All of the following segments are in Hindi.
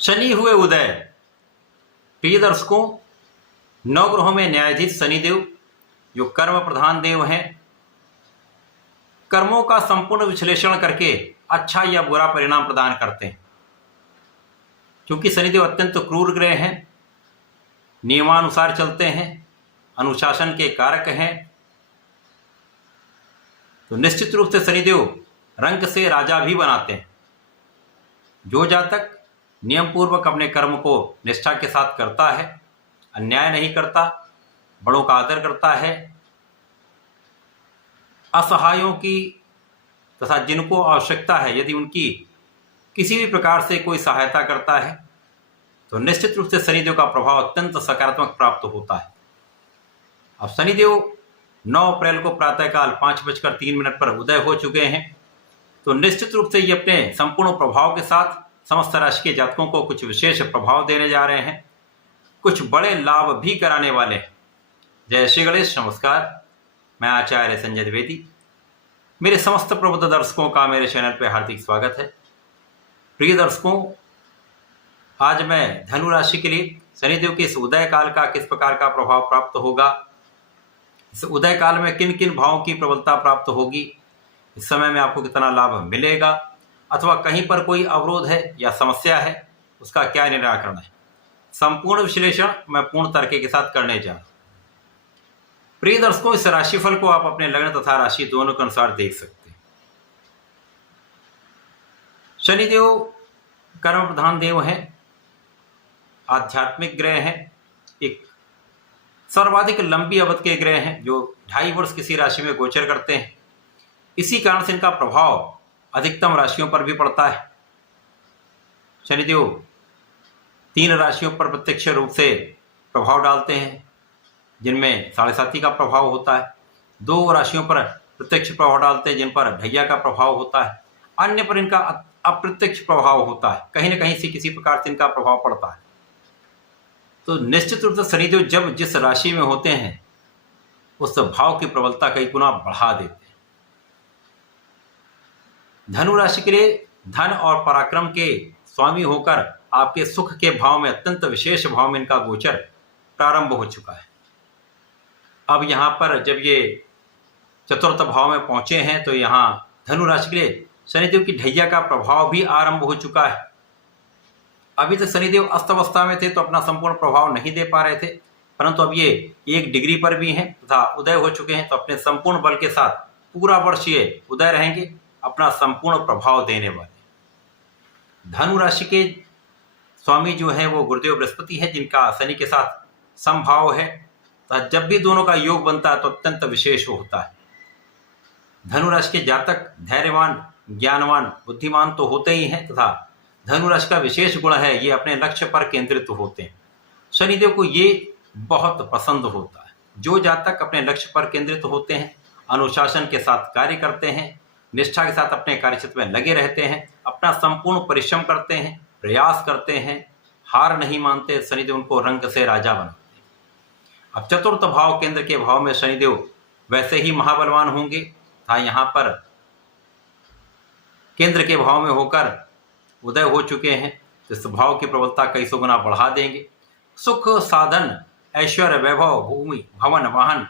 शनि हुए उदय। प्रिय दर्शकों, नवग्रहों में न्यायाधीश शनिदेव जो कर्म प्रधान देव हैं, कर्मों का संपूर्ण विश्लेषण करके अच्छा या बुरा परिणाम प्रदान करते हैं। क्योंकि शनिदेव अत्यंत क्रूर ग्रह हैं, नियमानुसार चलते हैं, अनुशासन के कारक हैं, तो निश्चित रूप से शनिदेव रंक से राजा भी बनाते हैं। जो जातक नियम पूर्वक अपने कर्म को निष्ठा के साथ करता है, अन्याय नहीं करता, बड़ों का आदर करता है, असहायों की तथा जिनको आवश्यकता है यदि उनकी किसी भी प्रकार से कोई सहायता करता है, तो निश्चित रूप से शनिदेव का प्रभाव अत्यंत सकारात्मक प्राप्त होता है। अब शनिदेव 9 अप्रैल को प्रातःकाल 5:03 पर उदय हो चुके हैं, तो निश्चित रूप से ये अपने संपूर्ण प्रभाव के साथ समस्त राशि के जातकों को कुछ विशेष प्रभाव देने जा रहे हैं, कुछ बड़े लाभ भी कराने वाले हैं। जय श्री गणेश। नमस्कार, मैं आचार्य संजय द्विवेदी। मेरे समस्त प्रबुद्ध दर्शकों का मेरे चैनल पर हार्दिक स्वागत है। प्रिय दर्शकों, आज मैं धनु राशि के लिए शनिदेव के इस उदय काल का किस प्रकार का प्रभाव प्राप्त होगा, इस उदय काल में किन किन भावों की प्रबलता प्राप्त होगी, इस समय में आपको कितना लाभ मिलेगा, अथवा कहीं पर कोई अवरोध है या समस्या है, उसका क्या निराकरण है, संपूर्ण विश्लेषण मैं पूर्ण तर्क के साथ करने जा रहा हूं। प्रिय दर्शकों, इस राशिफल को आप अपने लग्न तथा राशि दोनों के अनुसार देख सकते हैं। शनिदेव कर्म प्रधान देव हैं, आध्यात्मिक ग्रह हैं, एक सर्वाधिक लंबी अवधि के ग्रह हैं जो 2.5 वर्ष किसी राशि में गोचर करते हैं। इसी कारण से इनका प्रभाव अधिकतम राशियों पर भी पड़ता है। शनिदेव 3 राशियों पर प्रत्यक्ष रूप से प्रभाव डालते हैं, जिनमें 7.5 का प्रभाव होता है। 2 राशियों पर प्रत्यक्ष प्रभाव डालते हैं, जिन पर ढैया का प्रभाव होता है। अन्य पर इनका अप्रत्यक्ष प्रभाव होता है, कहीं न कहीं से किसी प्रकार से इनका प्रभाव पड़ता है। तो निश्चित रूप से शनिदेव जब जिस राशि में होते हैं, उस भाव की प्रबलता कई गुना बढ़ा देते हैं। धनु राशि के लिए धन और पराक्रम के स्वामी होकर आपके सुख के भाव में अत्यंत विशेष भाव में इनका गोचर प्रारंभ हो चुका है। अब यहाँ पर जब ये चतुर्थ भाव में पहुंचे हैं, तो यहाँ धनु राशि के लिए शनिदेव की ढैया का प्रभाव भी आरंभ हो चुका है। अभी तक शनिदेव अस्त अवस्था में थे तो अपना संपूर्ण प्रभाव नहीं दे पा रहे थे, परंतु अब ये 1 डिग्री पर भी हैं तथा उदय हो चुके हैं, तो अपने संपूर्ण बल के साथ पूरा वर्ष ये उदय रहेंगे, अपना संपूर्ण प्रभाव देने वाले। धनु राशि के स्वामी जो है वो गुरुदेव बृहस्पति है, जिनका शनि के साथ समभाव है, तो जब भी दोनों का योग बनता है तो अत्यंत विशेष होता है। धनु राशि के जातक धैर्यवान, ज्ञानवान, बुद्धिमान तो होते ही हैं, तथा धनु राशि का विशेष गुण है ये अपने लक्ष्य पर केंद्रित होते हैं। शनिदेव को ये बहुत पसंद होता है। जो जातक अपने लक्ष्य पर केंद्रित होते हैं, अनुशासन के साथ कार्य करते हैं, निष्ठा के साथ अपने कार्यक्षेत्र में लगे रहते हैं, अपना संपूर्ण परिश्रम करते हैं, प्रयास करते हैं, हार नहीं मानते, शनिदेव उनको रंग से राजा बनाते हैं। अब चतुर्थ भाव केंद्र के भाव में शनिदेव वैसे ही महाबलवान होंगे, था यहाँ पर केंद्र के भाव में होकर उदय हो चुके हैं, तो इस भाव की प्रबलता कई सौ गुना बढ़ा देंगे। सुख, साधन, ऐश्वर्य, वैभव, भूमि, भवन, वाहन,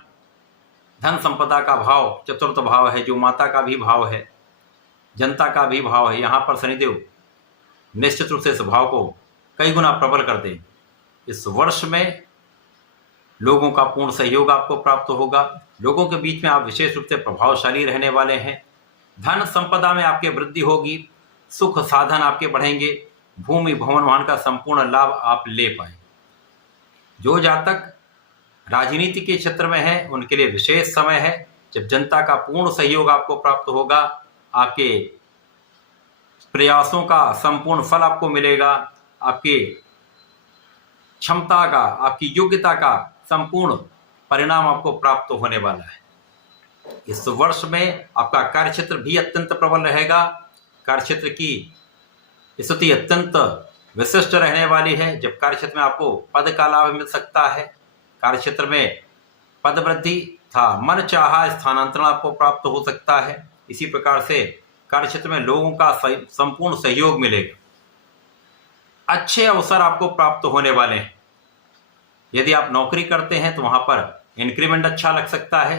धन संपदा का भाव चतुर्थ भाव है, जो माता का भी भाव है, जनता का भी भाव है। यहाँ पर शनिदेव निश्चित रूप से इस भाव को कई गुना प्रबल कर दें। इस वर्ष में लोगों का पूर्ण सहयोग आपको प्राप्त होगा। लोगों के बीच में आप विशेष रूप से प्रभावशाली रहने वाले हैं। धन संपदा में आपके वृद्धि होगी, सुख साधन आपके बढ़ेंगे, भूमि, भवन, वाहन का संपूर्ण लाभ आप ले पाएंगे। जो जातक राजनीति के क्षेत्र में है, उनके लिए विशेष समय है, जब जनता का पूर्ण सहयोग आपको प्राप्त होगा, आपके प्रयासों का संपूर्ण फल आपको मिलेगा, आपके क्षमता का, आपकी योग्यता का संपूर्ण परिणाम आपको प्राप्त होने वाला है। इस वर्ष में आपका कार्यक्षेत्र भी अत्यंत प्रबल रहेगा। कार्यक्षेत्र की स्थिति अत्यंत विशिष्ट रहने वाली है। जब कार्यक्षेत्र में आपको पद का लाभ मिल सकता है, कार्यक्षेत्र में पद वृद्धि था मन चाहा स्थानांतरण आपको प्राप्त हो सकता है। इसी प्रकार से कार्यक्षेत्र में लोगों का संपूर्ण सहयोग मिलेगा। अच्छे अवसर आपको प्राप्त होने वाले हैं। यदि आप नौकरी करते हैं तो वहां पर इंक्रीमेंट अच्छा लग सकता है,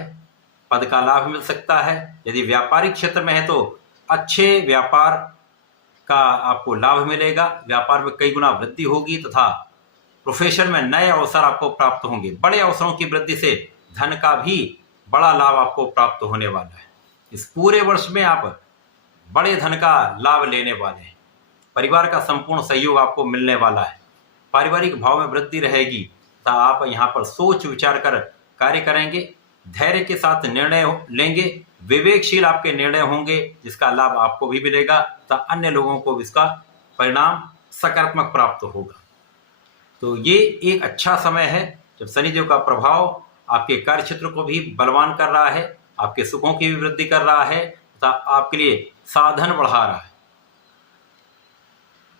पद का लाभ मिल सकता है। यदि व्यापारिक क्षेत्र में है तो अच्छे व्यापार का आपको लाभ मिलेगा, व्यापार में कई गुना वृद्धि होगी तथा प्रोफेशन में नए अवसर आपको प्राप्त होंगे। बड़े अवसरों की वृद्धि से धन का भी बड़ा लाभ आपको प्राप्त होने वाला है। इस पूरे वर्ष में आप बड़े धन का लाभ लेने वाले हैं। परिवार का संपूर्ण सहयोग आपको मिलने वाला है। पारिवारिक भाव में वृद्धि रहेगी तथा आप यहाँ पर सोच विचार कर कार्य करेंगे, धैर्य के साथ निर्णय लेंगे, विवेकशील आपके निर्णय होंगे जिसका लाभ आपको भी मिलेगा तथा अन्य लोगों को भी इसका परिणाम सकारात्मक प्राप्त होगा। तो ये एक अच्छा समय है जब शनिदेव का प्रभाव आपके कार्य क्षेत्र को भी बलवान कर रहा है, आपके सुखों की भी वृद्धि कर रहा है तथा आपके लिए साधन बढ़ा रहा है।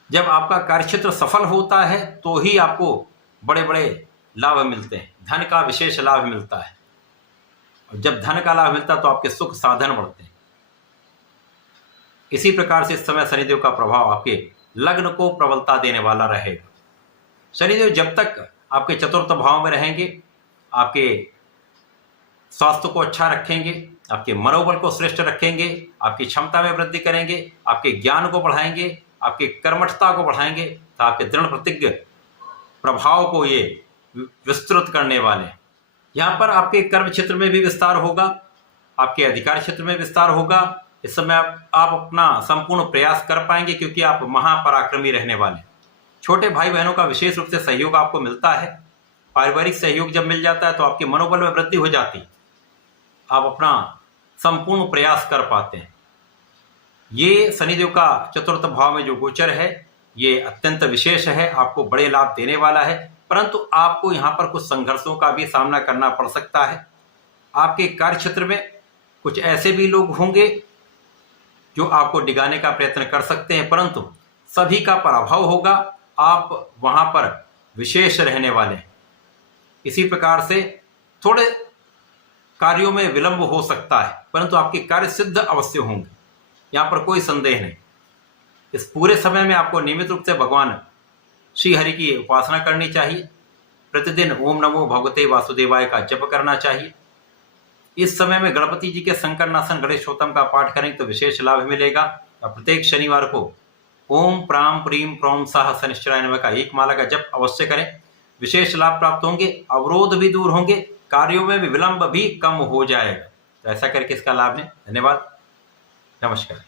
जब आपका कार्यक्षेत्र सफल होता है तो ही आपको बड़े बड़े लाभ मिलते हैं, धन का विशेष लाभ मिलता है। और जब धन का लाभ मिलता है तो आपके सुख साधन बढ़ते हैं। इसी प्रकार से इस समय शनिदेव का प्रभाव आपके लग्न को प्रबलता देने वाला रहेगा। शनिदेव जब तक आपके चतुर्थ भाव में रहेंगे, आपके स्वास्थ्य को अच्छा रखेंगे, आपके मनोबल को श्रेष्ठ रखेंगे, आपकी क्षमता में वृद्धि करेंगे, आपके ज्ञान को बढ़ाएंगे, आपकी कर्मठता को बढ़ाएंगे, तो आपके दृढ़ प्रतिज्ञ प्रभाव को ये विस्तृत करने वाले हैं। यहाँ पर आपके कर्म क्षेत्र में भी विस्तार होगा, आपके अधिकार क्षेत्र में विस्तार होगा। इस समय आप अपना संपूर्ण प्रयास कर पाएंगे क्योंकि आप महापराक्रमी रहने वाले हैं। छोटे भाई बहनों का विशेष रूप से सहयोग आपको मिलता है। पारिवारिक सहयोग जब मिल जाता है तो आपके मनोबल में वृद्धि हो जाती है, आप अपना संपूर्ण प्रयास कर पाते हैं। ये शनिदेव का चतुर्थ भाव में जो गोचर है ये अत्यंत विशेष है, आपको बड़े लाभ देने वाला है। परंतु आपको यहाँ पर कुछ संघर्षों का भी सामना करना पड़ सकता है। आपके कार्य क्षेत्र में कुछ ऐसे भी लोग होंगे जो आपको डिगाने का प्रयत्न कर सकते हैं, परंतु सभी का पराभव होगा। आप वहाँ पर विशेष रहने वाले हैं। इसी प्रकार से थोड़े कार्यों में विलंब हो सकता है परंतु आपके कार्य सिद्ध अवश्य होंगे, यहाँ पर कोई संदेह नहीं। इस पूरे समय में आपको नियमित रूप से भगवान श्री हरि की उपासना करनी चाहिए। प्रतिदिन ओम नमो भगवते वासुदेवाय का जप करना चाहिए। इस समय में गणपति जी के संकरनासन गणेशोत्तम का पाठ करें तो विशेष लाभ मिलेगा। और प्रत्येक शनिवार को ओम प्राम प्रीम प्रोम सह शनिश्चराय नमः का एक माला का जप अवश्य करें, विशेष लाभ प्राप्त होंगे, अवरोध भी दूर होंगे, कार्यों में भी विलंब भी कम हो जाएगा। तो ऐसा करके इसका लाभ लें। धन्यवाद, नमस्कार।